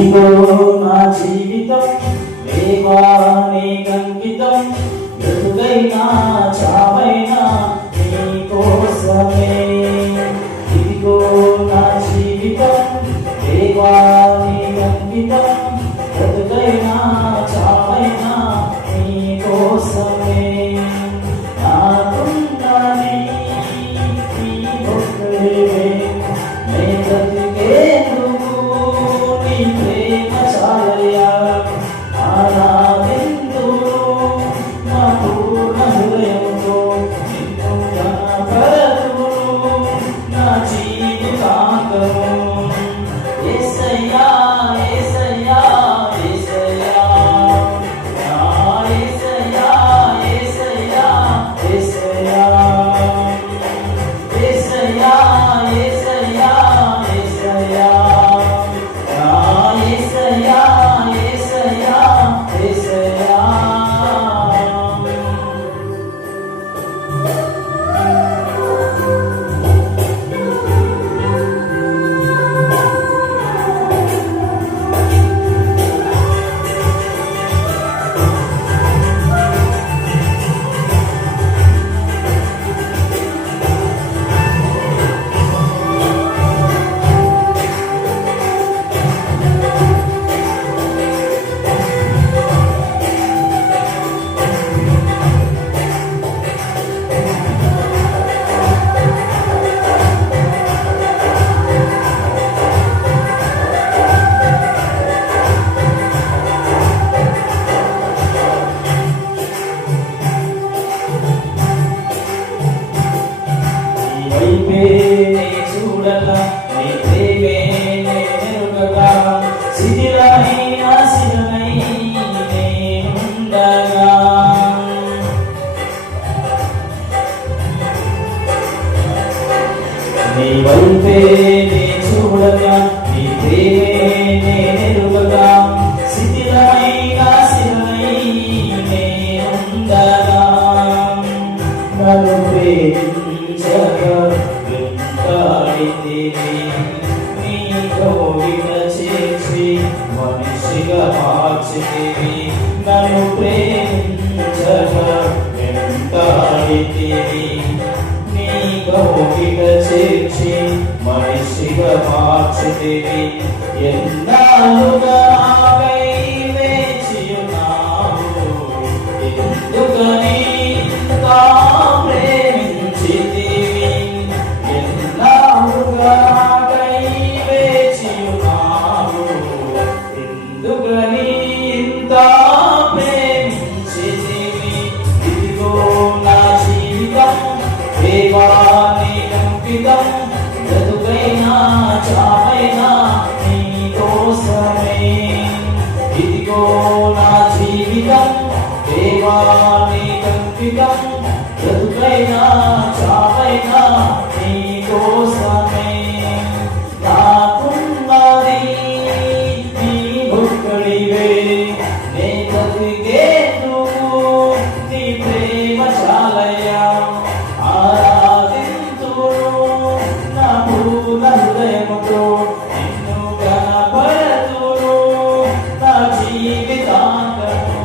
ఇదిగో నా జీవితం దేవా నీకంకితం, బ్రతుకైనా చావైనా నీ కోసమే. ఇదిగో నా జీవితం దేవా నీకంకితం, బ్రతుకైనా చావైనా నీ కోసమే. నాకున్నది నీ ఒక్కడివే, నే బ్రతికేందుకు నీ ప్రేమ చాలయ్యా. ఆరాధింతును నా పూర్ణ హృదయంతో, నిన్ను ఘనపరతును నా జీవితాంతము. యేసయ్యా యేసయ్యా యేసయ్యా, నా యేసయ్యా యేసయ్యా యేసయ్యా, యేసయ్యా యేసయ్యా యేసయ్యా, నా యేసయ్యా యేసయ్యా యేసయ్యా. వైపే చూడక నీ ప్రేమే నెరుగక, శిథిలమైన శిలనై నేనుండగా. నీ వైపే చూడక నీ ప్రేమే నెరుగక, శిథిలమైన శిలనై నేనుండగా. నన్ను ప్రేమించగా వెంటాడితివి, నీ కోరిక చేసి మనిషిగా మార్చితివి. నన్ను ప్రేమించగా వెంటాడితివి, నీ కోరిక చేసి మనిషిగా మార్చితివి. ఎన్నాళ్ళుగా నాకై వేచియున్నావు, ఎందుకని ఇంత ప్రేమించితివి. ఎన్నాళ్ళుగా నాకై వేచియున్నావు, ఎందుకని ఇంత ప్రేమించితివి. ఇదిగో నా జీవితం దేవా నీకంకితం, బ్రతుకైనా చావైనా నీ కోసమే. ఇదిగో నా జీవితం దేవా నీకంకితం, బ్రతుకైనా చావైనా నీ కోసమే. నాకున్నది నీ ఒక్కడివే, నే బ్రతికేందుకు నీ ప్రేమ చాలయ్యా. ఆరాధింతును నా పూర్ణ హృదయముతో, నిన్ను ఘనపరతును నా జీవితాంతము.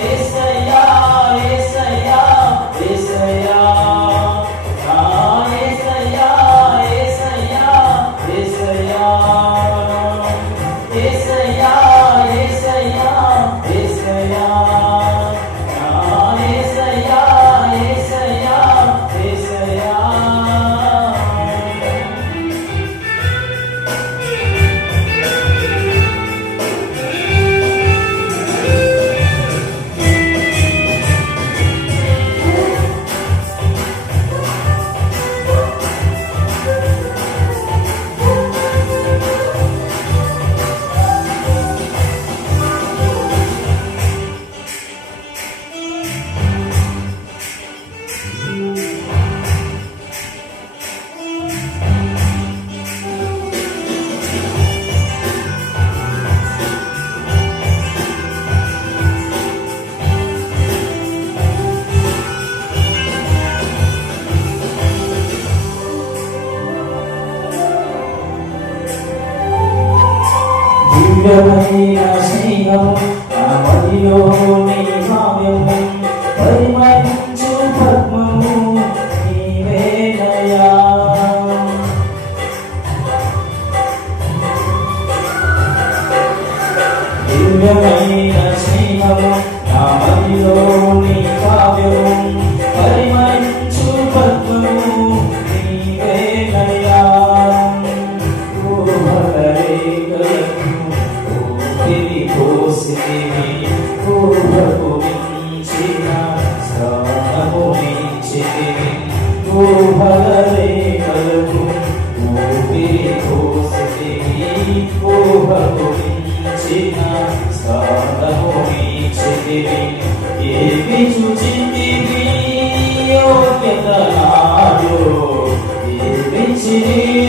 యేసయ్యా యేసయ్యా యేసయ్యా, నా యేసయ్యా నా మదిలోని కావ్యం పరిమళించు పద్మము నీవేనయ్యా. ఊహలరేఖలకు ఊపిరి పోసితివి, ఊహకు మించిన స్నానము నీచితివి. ఊహలరేఖలకు ఊపిరి పోసితివి, ఊహకు మించిన స్నానము నీచితివి. ఏమి చూచితివి యోగ్యత నాలో, ఏమిచ్చి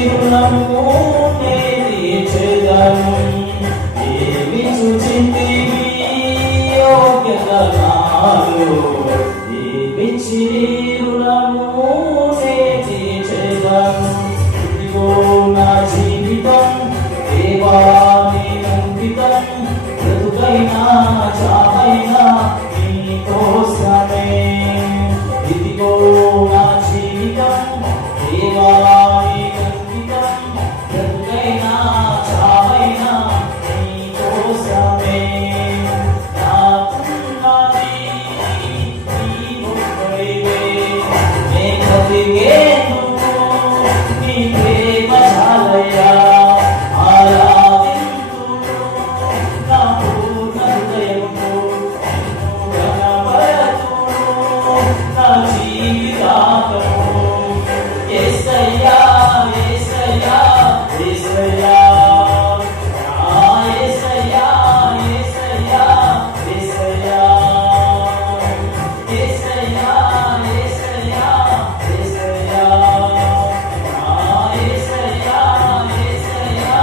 రుణము నే తీర్చెదను. ఏమి చూచితివి యోగ్యత నాలో, ఏమిచ్చి రుణము నే తీర్చెదను. ఇదిగో నా జీవితం దేవా నీకు అంకితం, బ్రతుకైనా చావైనా నీ కోసమే. ఇదిగో నా జీవితం దేవా నీకు అంకితం, బ్రతుకైనా చావైనా నీ కోసమే. నాకున్నది నీ ఒక్కడివే, నే బ్రతికేందుకు నీ ప్రేమ చాలయ్యా. ఆరాధింతును నా పూర్ణ హృదయముతో, నిన్ను ఘనపరతును నా జీవితాంతము. యేసయ్యా యేసయ్యా యేసయ్యా, నా యేసయ్యా యేసయ్యా యేసయ్యా, యేసయ్యా యేసయ్యా యేసయ్యా, నా యేసయ్యా యేసయ్యా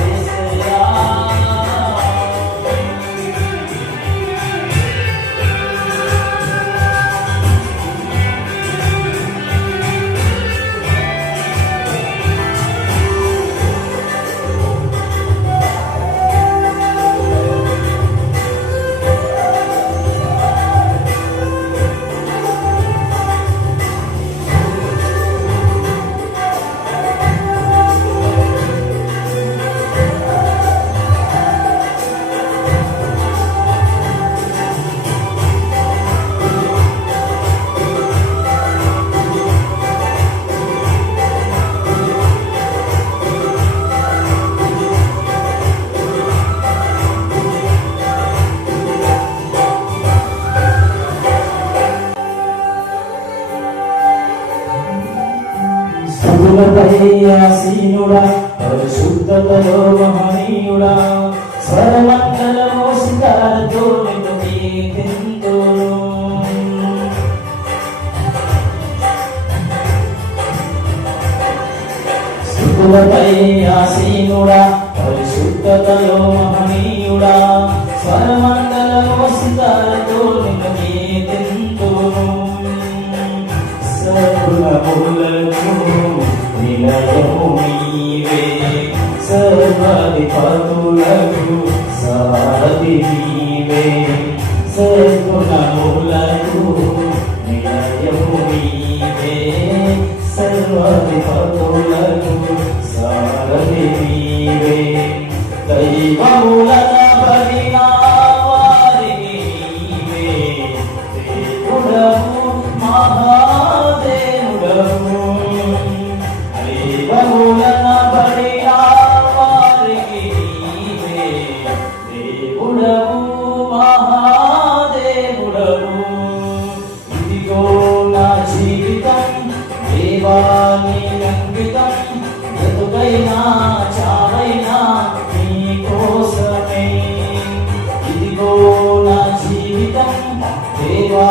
యేసయ్యా. స్థుతులపై ఆసీనుడా, పరిశుద్ధతలో మహనీయుడా, స్వరమండలము సితారతో నిన్ను కీర్తింతును. స్థుతులపై ఆసీనుడా, పరిశుద్ధతలో మహనీయుడా, స్వరమండలము సితారతో నిన్ను కీర్తింతును. సర్వములకు నిలయము నీవే, సర్వాధిపతులకు సారథి నీవే. సర్వములకు నిలయము నీవే, సర్వాధిపతులకు సారథి నీవే. దైవములనబడిన వారికి నీవే దేవుడవు, మహాదేవుడవు. దైవములనబడిన వారికి నీవే దేవుడవు, మహాదేవుడవు. ఇదిగో నా జీవితం దేవా నీకు అంకితం, బ్రతుకైనా చావైనా నీ కోసమే. ఇదిగో నా జీవితం దేవా